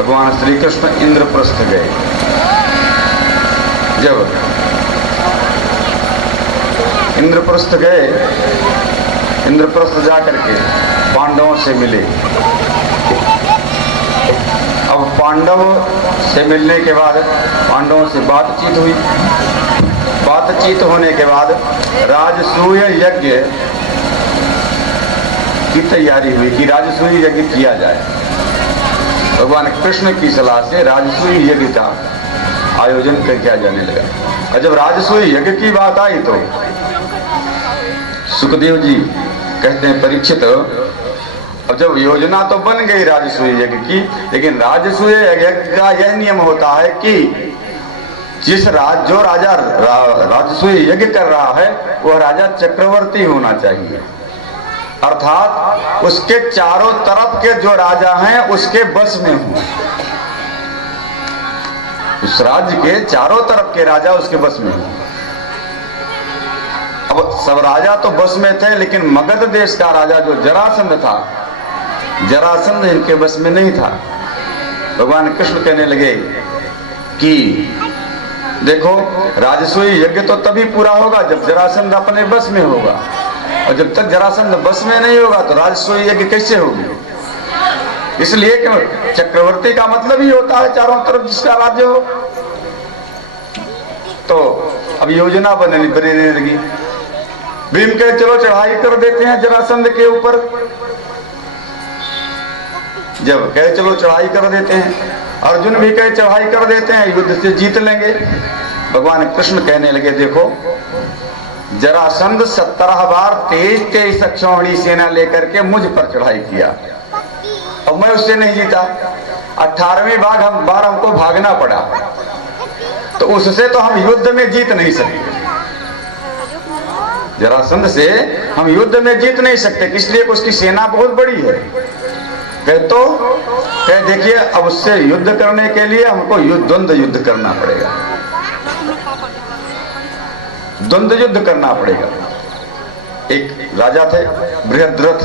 भगवान श्री कृष्ण इंद्रप्रस्थ गए। जब इंद्रप्रस्थ गए, इंद्रप्रस्थ जाकर के पांडवों से मिले। अब पांडव से मिलने के बाद पांडवों से बातचीत हुई। बातचीत होने के बाद राजसूय यज्ञ की तैयारी हुई कि राजसूय यज्ञ किया जाए। भगवान कृष्ण की सलाह से राजसूय यज्ञ का आयोजन किया जाने लगा। और जब राजसूय यज्ञ की बात आई तो सुखदेव जी कहते हैं, परीक्षित, अब जब योजना तो बन गई राजसूय यज्ञ की, लेकिन राजसूय यज्ञ का यह नियम होता है कि जो राजा राजसूय यज्ञ कर रहा है वह राजा चक्रवर्ती होना चाहिए, अर्थात उसके चारों तरफ के जो राजा हैं उसके बस में हो। उस राज्य के चारों तरफ के राजा उसके बस में हो। अब सब राजा तो बस में थे, लेकिन मगध देश का राजा जो जरासंध था, जरासंध इनके बस में नहीं था। भगवान कृष्ण कहने लगे कि देखो, राजसूय यज्ञ तो तभी पूरा होगा जब जरासंध अपने बस में होगा, और जब तक जरासंध बस में नहीं होगा तो राजसूय यज्ञ कैसे होगी। इसलिए कि चक्रवर्ती का मतलब ही होता है चारों तरफ जिसका राज्य हो। तो अब योजना बनने लगी। भीम कहे चलो चढ़ाई कर देते हैं जरासंध के ऊपर। जब कहे चलो चढ़ाई कर देते हैं, अर्जुन भी कहे चढ़ाई कर देते हैं, युद्ध से जीत लेंगे। भगवान कृष्ण कहने लगे देखो, जरासंध 17 बार 23 अक्षौहिणी सेना लेकर के मुझ पर चढ़ाई किया, अब मैं उससे नहीं जीता। 18वीं बार हमको भागना पड़ा, तो उससे तो हम युद्ध में जीत नहीं सकते। जरासंध से हम युद्ध में जीत नहीं सकते, इसलिए उसकी सेना बहुत बड़ी है। कहे देखिए, अब उससे युद्ध करने के लिए हमको द्वंद्व युद्ध करना पड़ेगा, द्वंद्व युद्ध करना पड़ेगा। एक राजा थे बृहद्रथ,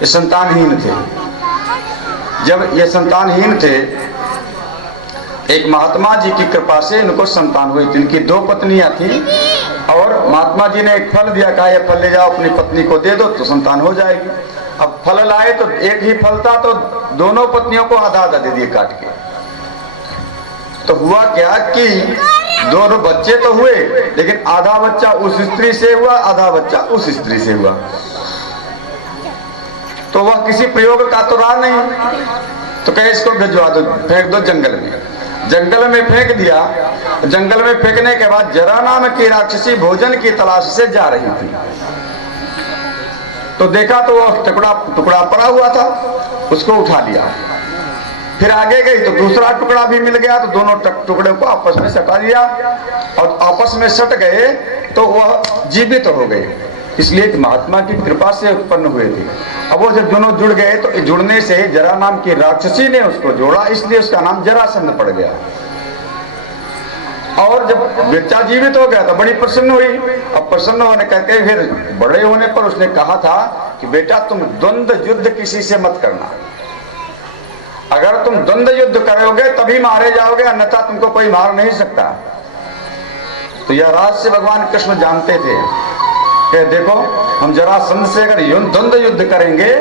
ये संतानहीन थे। जब ये संतानहीन थे, एक महात्मा जी की कृपा से इनको संतान हुई थी। इनकी 2 पत्नियां थी, और महात्मा जी ने एक फल दिया, कहा ये फल ले जाओ अपनी पत्नी को दे दो तो संतान हो जाएगी। अब फल लाए तो एक ही फल था, तो दोनों पत्नियों को आधा आधा दे दिए काट के। तो हुआ क्या कि दोनों बच्चे तो हुए, लेकिन आधा बच्चा उस स्त्री से हुआ, आधा बच्चा उस स्त्री से हुआ। तो वह किसी प्रयोग का तो रहा नहीं, तो कहे इसको भिजवा दो, फेंक दो जंगल में। जंगल में फेंक दिया। जंगल में फेंकने के बाद जरा नाम की राक्षसी भोजन की तलाश से जा रही थी, तो देखा तो वह टुकड़ा पड़ा हुआ था, उसको उठा लिया। फिर आगे गई तो दूसरा टुकड़ा भी मिल गया, तो दोनों टुकड़े को आपस में सटा दिया, और आपस में सट गए तो वह जीवित हो गए, इसलिए कि महात्मा की कृपा से उत्पन्न हुए थे। अब वो जब दोनों जुड़ गए तो जुड़ने से जरा नाम की राक्षसी ने उसको जोड़ा, इसलिए उसका नाम जरासंध पड़ गया। और जब बच्चा जीवित हो गया तो बड़ी प्रसन्न हुई। अब प्रसन्न होने कहते फिर बड़े होने पर उसने कहा था कि बेटा तुम द्वंद्व युद्ध किसी से मत करना, अगर तुम द्वंद्व युद्ध करोगे तभी मारे जाओगे, अन्यथा तुमको कोई मार नहीं सकता। तो यह रहस्य भगवान कृष्ण जानते थे कि देखो, हम जरासंध से अगर द्वंद्व युद्ध करेंगे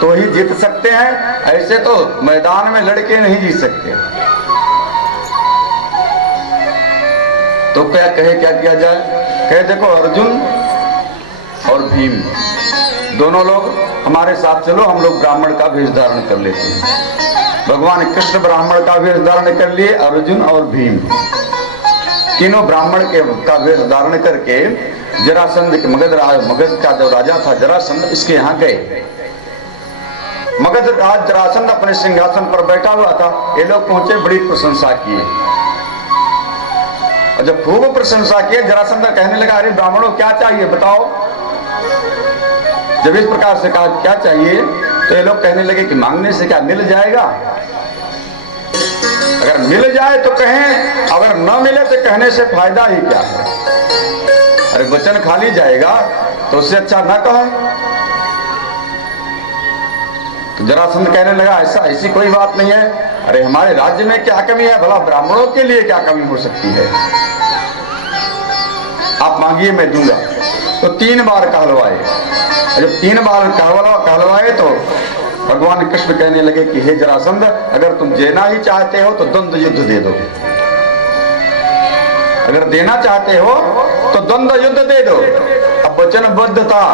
तो ही जीत सकते हैं, ऐसे तो मैदान में लड़के नहीं जीत सकते। तो क्या किया जाए? कहे देखो, अर्जुन और भीम दोनों लोग हमारे साथ चलो, हम लोग ब्राह्मण का वेश धारण कर लेते हैं। भगवान कृष्ण ब्राह्मण का वेश धारण कर लिए, अर्जुन और भीम तीनों ब्राह्मण का वेश धारण करके जरासंध के मगध का जो राजा था जरासंध, इसके यहाँ गए। मगध राज जरासंध अपने सिंहासन पर बैठा हुआ था। ये लोग पहुंचे, बड़ी प्रशंसा किए, और जब खूब प्रशंसा किए, जरासंध कहने लगा अरे ब्राह्मणों क्या चाहिए बताओ। जब इस प्रकार से कहा क्या चाहिए, तो ये लोग कहने लगे कि मांगने से क्या मिल जाएगा, अगर मिल जाए तो कहें, अगर न मिले तो कहने से फायदा ही क्या है। अरे वचन खाली जाएगा तो उससे अच्छा ना कहे। तो जरासंध कहने लगा ऐसा ऐसी कोई बात नहीं है, अरे हमारे राज्य में क्या कमी है, भला ब्राह्मणों के लिए क्या कमी हो सकती है, आप मांगिए मैं दूंगा। तो 3 बार कहलवाए। जब 3 बार कहलवाए तो भगवान कृष्ण कहने लगे कि हे जरासंध, अगर तुम देना ही चाहते हो तो द्वंद्व युद्ध दे दो, अगर देना चाहते हो तो द्वंद्व युद्ध दे दो। अब वचनबद्ध था,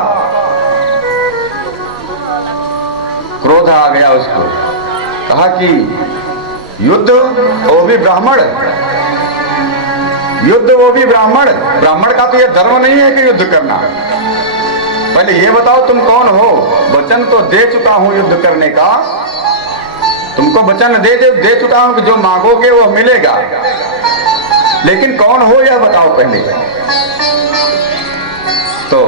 क्रोध आ गया उसको, कहा कि युद्ध वो भी ब्राह्मण, युद्ध वो भी ब्राह्मण, ब्राह्मण का तो यह धर्म नहीं है कि युद्ध करना। पहले ये बताओ तुम कौन हो, वचन तो दे चुका हूं युद्ध करने का, तुमको वचन दे चुका हूं कि जो मांगोगे वो मिलेगा, लेकिन कौन हो यह बताओ पहले। तो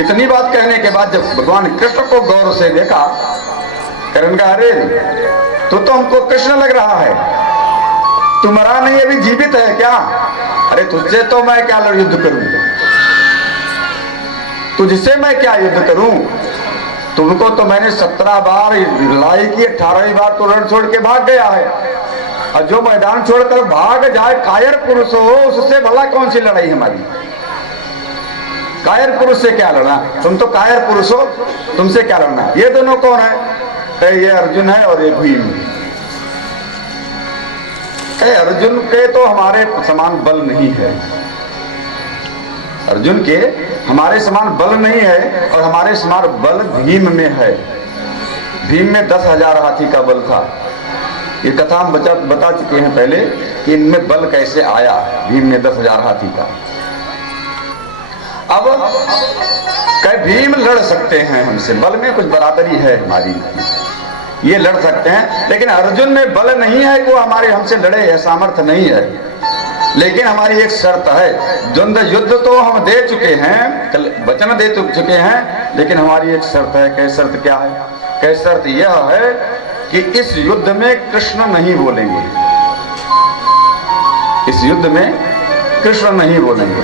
इतनी बात कहने के बाद जब भगवान कृष्ण को गौर से देखा, करण का अरे तू तो हमको कृष्ण लग रहा है, तू मरा नहीं अभी जीवित है क्या, अरे तुझसे तो मैं क्या युद्ध करूं, तुझसे मैं क्या युद्ध करूं, तुमको तो मैंने 17 बार लड़ाई की, 18वीं बार तो रण छोड़ के भाग गया है, और जो मैदान छोड़कर भाग जाए कायर पुरुष हो, उससे भला कौन सी लड़ाई हमारी, कायर पुरुष से क्या लड़ना, तुम तो कायर पुरुष हो, तुमसे क्या लड़ना। ये दोनों कौन है, ये अर्जुन है और ये भीम। अर्जुन के तो हमारे समान बल नहीं है, अर्जुन के हमारे समान बल नहीं है, और हमारे समान बल भीम में है। भीम में 10,000 हाथी का बल था, ये कथा हम बता चुके हैं पहले कि इनमें बल कैसे आया, भीम में 10,000 हाथी का। अब कई भीम लड़ सकते हैं हमसे, बल में कुछ बराबरी है हमारी, ये लड़ सकते हैं, लेकिन अर्जुन में बल नहीं है कि वो हमारे हमसे लड़े, है सामर्थ्य नहीं है। लेकिन हमारी एक शर्त है, द्वंद्व युद्ध तो हम दे चुके हैं, वचन दे चुके हैं, लेकिन हमारी एक शर्त है। क्या शर्त क्या है? क्या शर्त यह है कि इस युद्ध में कृष्ण नहीं बोलेंगे, इस युद्ध में कृष्ण नहीं बोलेंगे।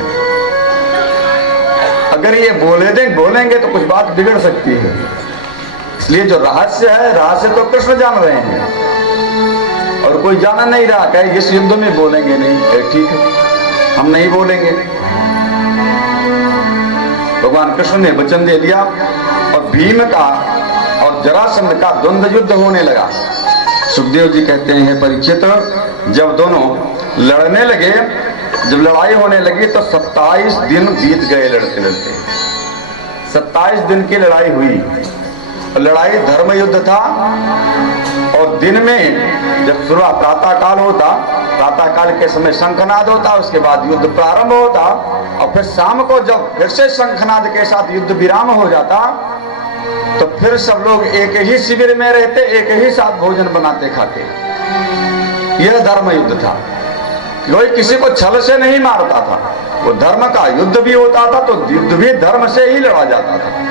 अगर ये बोलेंगे तो कुछ बात बिगड़ सकती है, इसलिए जो रहस्य है, रहस्य तो कृष्ण जान रहे हैं और कोई जाना नहीं रहा, कहे इस युद्ध में बोलेंगे नहीं, ठीक है हम नहीं बोलेंगे। भगवान कृष्ण ने वचन दे दिया और भीम का और जरासंध का द्वंद्व युद्ध होने लगा। सुखदेव जी कहते हैं परीक्षित, जब दोनों लड़ने लगे, जब लड़ाई होने लगी तो 27 दिन बीत गए लड़ते लड़ते, 27 दिन की लड़ाई हुई। लड़ाई धर्म युद्ध था, और दिन में जब सुबह प्रातः काल होता, प्रातः काल के समय शंखनाद होता, उसके बाद युद्ध प्रारंभ होता, और फिर शाम को जब फिर से शंखनाद के साथ युद्ध विराम हो जाता, तो फिर सब लोग एक ही शिविर में रहते, एक ही साथ भोजन बनाते खाते। यह धर्म युद्ध था, कोई किसी को छल से नहीं मारता था, वो धर्म का युद्ध भी होता था, तो युद्ध भी धर्म से ही लड़ा जाता था।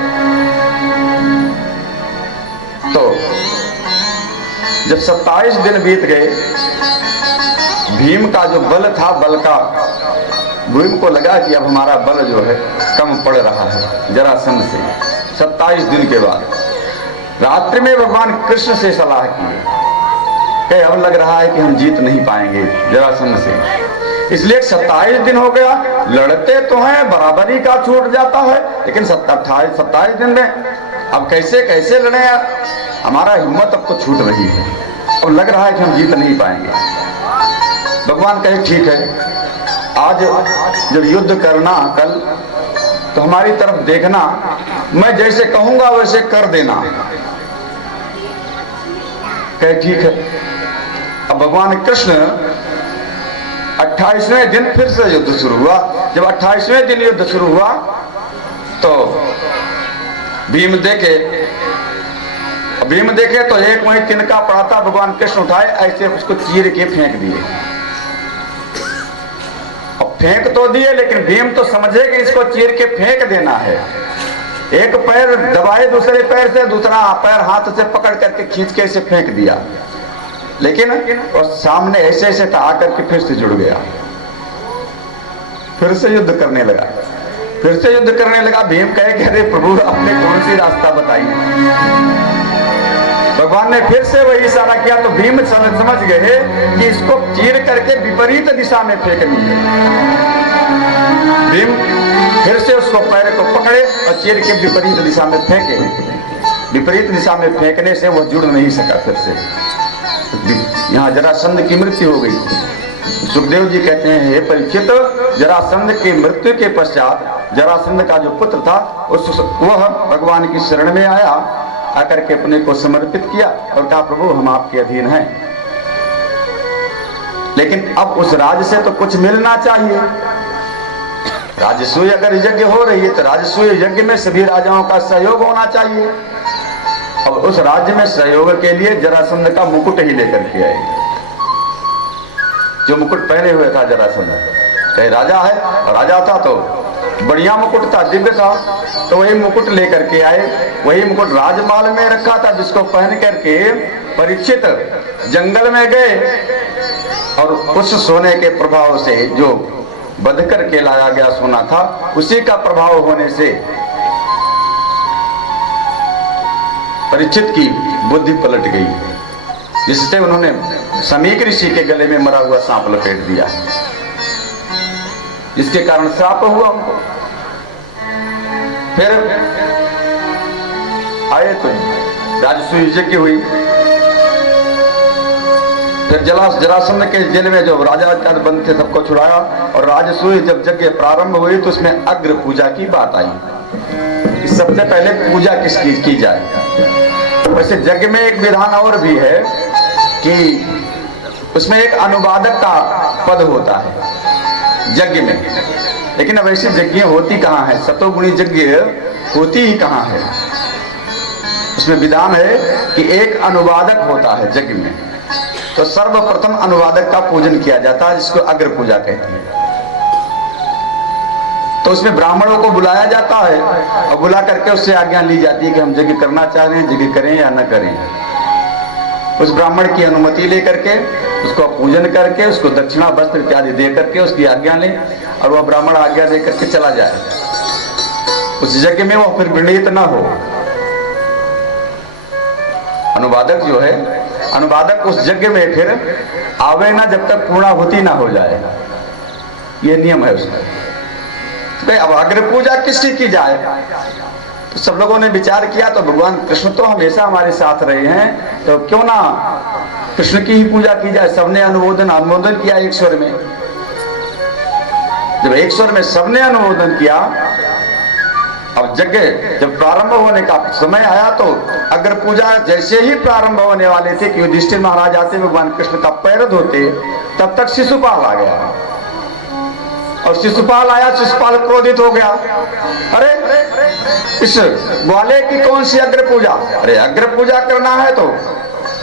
तो जब 27 दिन बीत गए, भीम का जो बल था, बल का भीम को लगा कि अब हमारा बल जो है कम पड़ रहा है जरासंध से। 27 दिन के बाद रात्रि में भगवान कृष्ण से सलाह की कि अब लग रहा है कि हम जीत नहीं पाएंगे जरासंध से, इसलिए 27 दिन हो गया, लड़ते तो हैं, बराबरी का छूट जाता है, लेकिन 27 दिन में अब कैसे कैसे लड़े, हमारा हिम्मत अब तो छूट रही है, अब लग रहा है कि हम जीत नहीं पाएंगे। भगवान कहे ठीक है, आज जब युद्ध करना कल, तो हमारी तरफ देखना, मैं जैसे कहूंगा वैसे कर देना। कहे ठीक है। अब भगवान कृष्ण 28वें दिन फिर से युद्ध शुरू हुआ। जब 28वें दिन युद्ध शुरू हुआ तो भीम देखे तो एक वहीं तिनका पड़ा था, भगवान कृष्ण उठाए, ऐसे उसको चीर के फेंक दिए। अब फेंक तो दिए, लेकिन भीम तो समझे कि इसको चीर के फेंक देना है। एक पैर दबाए दूसरे पैर से, दूसरा पैर हाथ से पकड़ करके खींच के इसे फेंक दिया, लेकिन और सामने ऐसे ऐसे था, आकर के फिर से जुड़ गया, फिर से युद्ध करने लगा। फिर से युद्ध करने लगा। भीम कहे कि अरे प्रभु आपने कौन सी रास्ता बताई। भगवान ने फिर से वही इशारा किया तो भीम समझ गए कि इसको चीर करके विपरीत दिशा में फेंकनी है। भीम फिर से उसको पैर को पकड़े और चीर के विपरीत दिशा में फेंके। विपरीत दिशा में फेंकने से वह जुड़ नहीं सका। फिर से यहाँ जरासंध की मृत्यु हो गई। सुखदेव जी कहते हैं, हे परीक्षित, जरासंध की मृत्यु के पश्चात जरासंध का जो पुत्र था वह भगवान की शरण में आया। आकर के अपने को समर्पित किया और कहा प्रभु हम आपके अधीन हैं। लेकिन अब उस राज से तो कुछ मिलना चाहिए। राजसूय अगर यज्ञ हो रही है तो राजसूय यज्ञ में सभी राजाओं का सहयोग होना चाहिए। अब उस राज्य में सहयोग के लिए जरासंध का मुकुट ही लेकर के आए। जो मुकुट पहने हुए था जरासंध, कहीं राजा है और राजा था तो बढ़िया मुकुट था, दिव्य था, तो वही मुकुट लेकर के आए। वही मुकुट राजमाल में रखा था जिसको पहन करके परीक्षित जंगल में गए और उस सोने के प्रभाव से जो बध करके लाया गया सोना था उसी का प्रभाव होने से परीक्षित की बुद्धि पलट गई, जिससे उन्होंने समीक ऋषि के गले में मरा हुआ सांप लपेट दिया, जिसके कारण श्राप हुआ उनको। फिर आए तो राजसूय यज्ञ हुई। फिर जरासंध के जेल में जो राजा बंद थे सबको छुड़ाया और राजसूय जब यज्ञ प्रारंभ हुई तो उसमें अग्र पूजा की बात आई कि सबसे पहले पूजा किसकी की जाए। वैसे यज्ञ में एक विधान और भी है कि उसमें एक अनुवादक का पद होता है यज्ञ में, लेकिन अब ऐसी यज्ञ होती कहाँ है, सतोगुणी यज्ञ होती ही कहाँ है। उसमें विधान है कि एक अनुवादक होता है यज्ञ में, तो सर्वप्रथम अनुवादक का पूजन किया जाता है जिसको अग्र पूजा कहते हैं। तो उसमें ब्राह्मणों को बुलाया जाता है और बुला करके उससे आज्ञा ली जाती है कि हम यज्ञ करना चाह रहे हैं, यज्ञ करें या न करें। उस ब्राह्मण की अनुमति लेकर के उसको पूजन करके उसको दक्षिणा वस्त्र इत्यादि दे करके उसकी आज्ञा लें और वह ब्राह्मण आज्ञा दे करके चला जाए। उस यज्ञ में वो फिर विनीत ना हो। अनुवादक जो है, अनुवादक उस यज्ञ में फिर आवे ना जब तक पूर्णाहुति ना हो जाए, ये नियम है उसका। अब अग्र पूजा किसकी की जाए, तो सब लोगों ने विचार किया तो भगवान कृष्ण तो हमेशा हमारे साथ रहे हैं, तो क्यों ना कृष्ण की ही पूजा की जाए। सबने अनुमोदन किया एक स्वर में। जब एक स्वर में सबने अनुमोदन किया, अब यज्ञ जब प्रारंभ होने का समय आया तो अग्र पूजा जैसे ही प्रारंभ होने वाले थे कि युधिष्ठिर महाराज आते भगवान कृष्ण का पैर धोते, तब तक शिशुपाल आ गया। और शिशुपाल आया, शिशुपाल क्रोधित हो गया, अरे इस ग्वाले की कौन सी अग्र पूजा, अरे अग्र पूजा करना है तो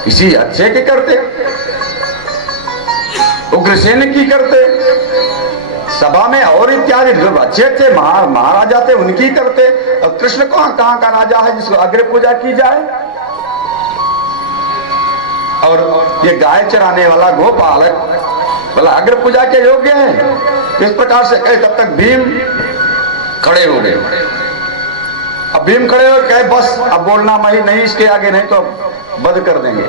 किसी अच्छे की करते, उग्रसेन की करते, सभा में और इत्यादि जो अच्छे अच्छे महाराजा थे उनकी करते। और कृष्ण कहाँ का राजा है जिसको अग्र पूजा की जाए। और ये गाय चराने वाला गोपालक बोला अग्र पूजा के योग्य है। इस प्रकार से कहे तब तक भीम खड़े हो गए। अब भीम खड़े हो कहे बस अब बोलना नहीं, इसके आगे नहीं तो वध कर देंगे।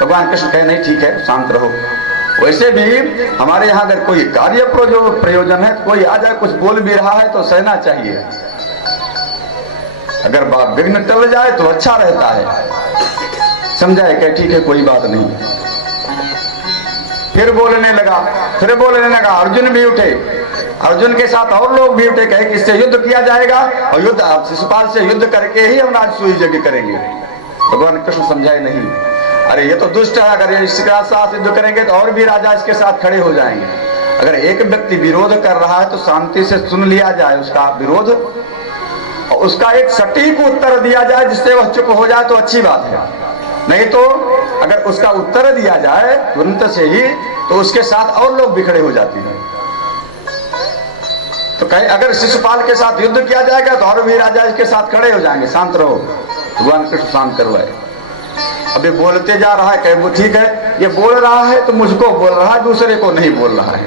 भगवान कृष्ण कहे नहीं ठीक है शांत रहो। वैसे भी हमारे यहाँ अगर कोई कार्य प्रयोजन है, कोई आ जाए कुछ बोल भी रहा है तो सहना चाहिए। अगर विघ्न टल जाए तो अच्छा रहता है। समझाए कि ठीक है कोई बात नहीं। फिर बोलने लगा। अर्जुन भी उठे, अर्जुन के साथ और लोग भी उठे, कहे कि इससे युद्ध किया जाएगा और युद्ध शिशुपाल से युद्ध करके ही हम राजसूय यज्ञ करेंगे। भगवान कृष्ण समझाए नहीं, अरे ये तो दुष्ट है, अगर ये इसके साथ युद्ध करेंगे तो और भी राजा इसके साथ खड़े हो जाएंगे। अगर एक व्यक्ति विरोध कर रहा है तो शांति से सुन लिया जाए उसका विरोध और उसका एक सटीक उत्तर दिया जाए जिससे वह चुप हो जाए तो अच्छी बात है। नहीं तो अगर उसका उत्तर दिया जाए तुरंत से ही तो उसके साथ और लोग बिखरे हो जाते हैं। तो कहीं अगर शिशुपाल के साथ युद्ध किया जाएगा तो और भी राजा इसके साथ खड़े हो जाएंगे। शांत रहो, भगवान कृष्ण शांत करवाए। अभी बोलते जा रहा है, कहे वो ठीक है, ये बोल रहा है तो मुझको बोल रहा है, दूसरे को नहीं बोल रहा है।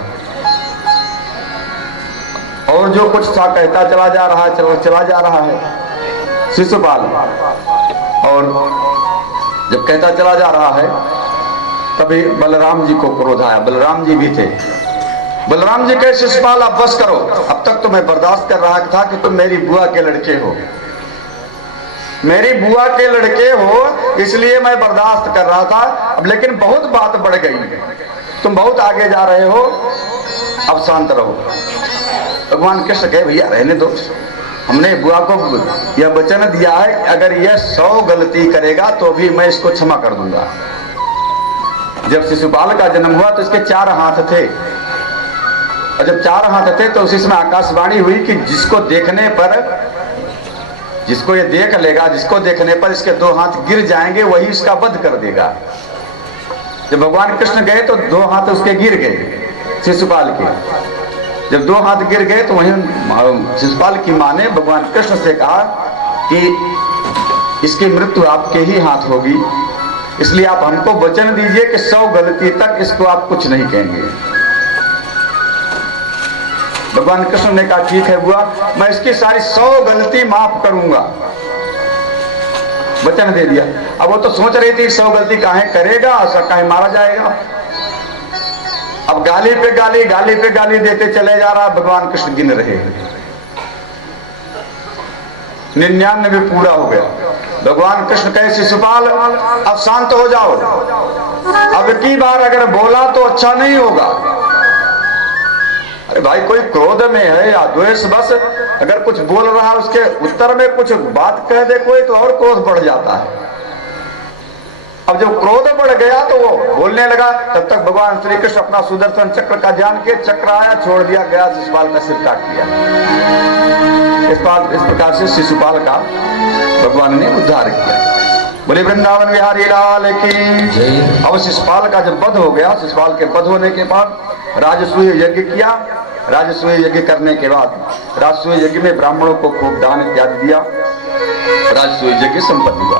और जो कुछ था कहता चला जा रहा है, चला जा रहा है शिशुपाल। और जब कहता चला जा रहा है तभी बलराम जी को क्रोध आया। बलराम जी भी थे। बलराम जी कहे शिशुपाल आप बस करो, अब तक तो मैं बर्दाश्त कर रहा था कि तुम मेरी बुआ के लड़के हो, मेरी बुआ के लड़के हो, इसलिए मैं बर्दाश्त कर रहा था। अब लेकिन बहुत बात बढ़ गई, तुम बहुत आगे जा रहे हो, अब शांत रहो। भगवान कृष्ण कहे भैया रहने दो, हमने बुआ को यह वचन दिया है अगर यह 100 गलती करेगा तो भी मैं इसको क्षमा कर दूंगा। जब शिशुपाल का जन्म हुआ तो इसके 4 हाथ थे, और जब 4 हाथ थे तो उसी समय आकाशवाणी हुई कि जिसको देखने पर, जिसको ये देख लेगा, जिसको देखने पर इसके 2 हाथ गिर जाएंगे वही इसका वध कर देगा। जब भगवान कृष्ण गए तो 2 हाथ उसके गिर गए शिशुपाल के। जब 2 हाथ गिर गए तो वहीं शिशुपाल की मां ने भगवान कृष्ण से कहा कि इसकी मृत्यु आपके ही हाथ होगी, इसलिए आप हमको वचन दीजिए कि 100 गलती तक इसको आप कुछ नहीं कहेंगे। भगवान कृष्ण ने कहा ठीक है बुआ, मैं इसकी सारी 100 गलती माफ करूंगा, वचन दे दिया। अब वो तो सोच रही थी 100 गलती काहे करेगा, काहे मारा जाएगा। अब गाली पे गाली, गाली पे गाली देते चले जा रहा। भगवान कृष्ण गिन रहे हैं, 99 पूरा हो गया। भगवान कृष्ण कहे शिशुपाल अब शांत हो जाओ, अब की बार अगर बोला तो अच्छा नहीं होगा। अरे भाई कोई क्रोध में है या द्वेष बस अगर कुछ बोल रहा है उसके उत्तर में कुछ बात कह दे कोई तो और क्रोध बढ़ जाता है। अब जब क्रोध बढ़ गया तो वो बोलने लगा, तब तक भगवान श्री कृष्ण अपना सुदर्शन चक्र का जान के चक्र आया, छोड़ दिया गया, शिशुपाल का सिर काट दिया। इस प्रकार से शिशुपाल का भगवान ने उद्धार किया। बोले वृंदावन बिहारी लाल की। अब शिशुपाल का जब वध हो गया, शिशुपाल के वध होने के बाद राजसूय यज्ञ किया। राजसूय यज्ञ करने के बाद राजसूय यज्ञ में ब्राह्मणों को खूब दान इत्यादि दिया, राजसूय यज्ञ संपत्ति हुआ।